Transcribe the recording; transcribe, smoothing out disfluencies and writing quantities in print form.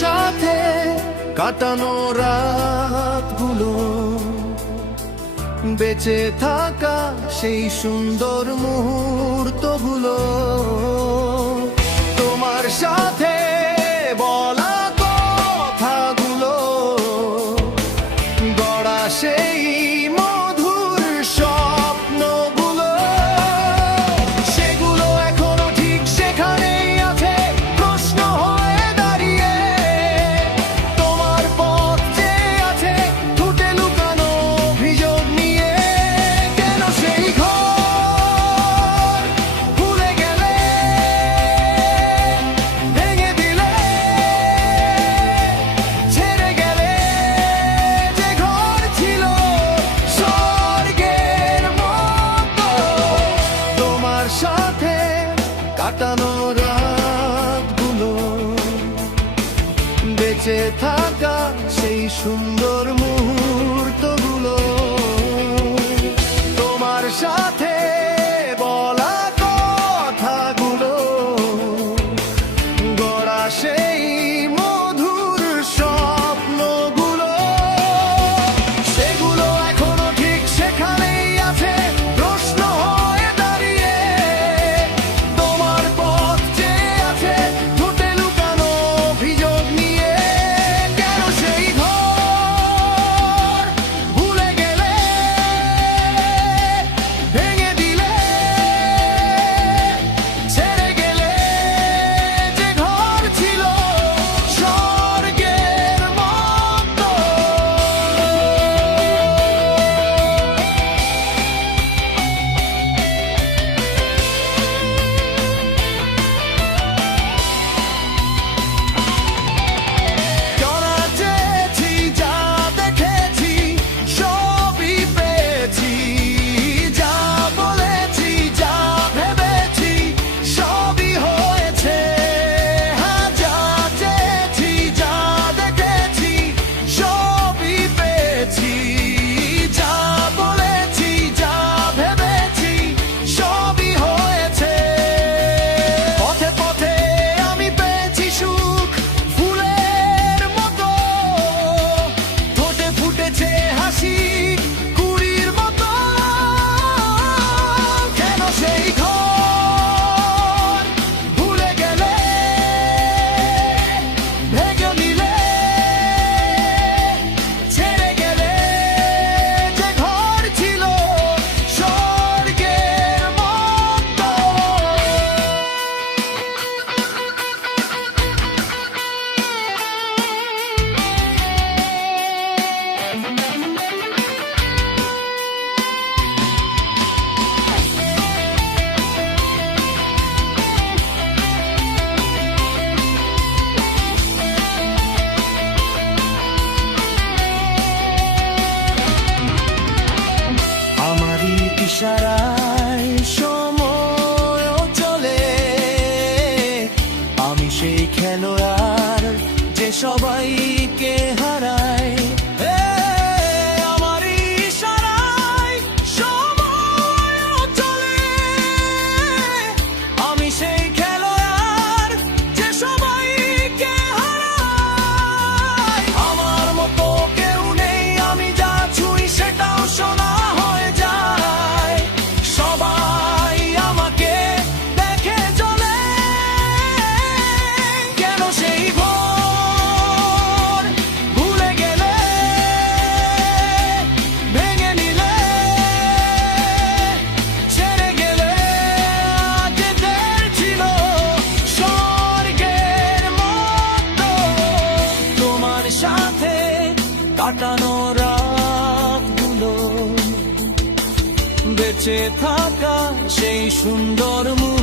সাথে কাটানো রাতগুলো, বেঁচে থাকা সেই সুন্দর মুহূর্তগুলো, তোমার সাথে বলা কথাগুলো, গড়া সেই মধুর স্বপ্নগুলো, সেগুলো এখনো ঠিক সেখানেই আছে, প্রশ্ন হয়ে দাঁড়িয়ে। তোমার পথ যে আছে ঠোঁটে লুকানো অভিযোগ নিয়ে। কেন সেই ঘর ভুলে গেলে, ভেঙে দিলে, ছেড়ে গেলে, যে ঘর ছিল স্বর্গের মতো। তোমার সাথে কাটানো রাতগুলো, বেঁচে থাকা সেই সুন্দর মুহূর্তগুলো, তোমার সাথে বলা কথাগুলো, গড়া সেই মধুর স্বপ্নগুলো, সেগুলো এখনো ঠিক সেখানেই আছে, প্রশ্ন হয়ে দাঁড়িয়ে। তোমার পথ যে আছে ঠোঁটে লুকানো অভিযোগ নিয়ে। কেন সেই ঘর ভুলে গেলে, ভেঙে দিলে, ছেড়ে গেলে, যে ঘর ছিল স্বর্গের মতো। যারা চেয়েছি, যা দেখেছি, সবই পেয়েছি, যা বলেছি, যা ভেবেছি, সবই হয়েছে। হ্যাঁ, যা চেয়েছি, যা দেখেছি, সবই পেয়েছি, যা বলেছি, যা ভেবেছি, সবই হয়েছে। পথে পথে আমি পেয়েছি সুখ, ফুলের মতো, ঠোঁটে ফুটেছে হাসি, কুড়ির মতো। কেন সেই ঘর ভুলে গেলে, ভেঙে দিলে, ছেড়ে গেলে, যে ঘর ছিল স্বর্গের মতো। আমারই ইশারায় সময় চলে, আমি সেই খেলোয়াড় যে সবাইকে হারায়। আমারই ইশারায় সময় চলে, আমি সেই খেলোয়াড় যে সবাইকে হারায়। আমার মতো কেউ নেই, আমি যা ছুঁই সেটাও শোনা হয়ে যায়। সবাই আমাকে দেখে চলে। কেন সেই ঘর ভুলে গেলে, ভেঙে নিলে, ছেড়ে গেলে, যেদের ছিল স্বর্গের মতো। তোমার সাথে কাটানো রাতগুলো, বেঁচে থাকা সেই সুন্দর মুহূর্ত।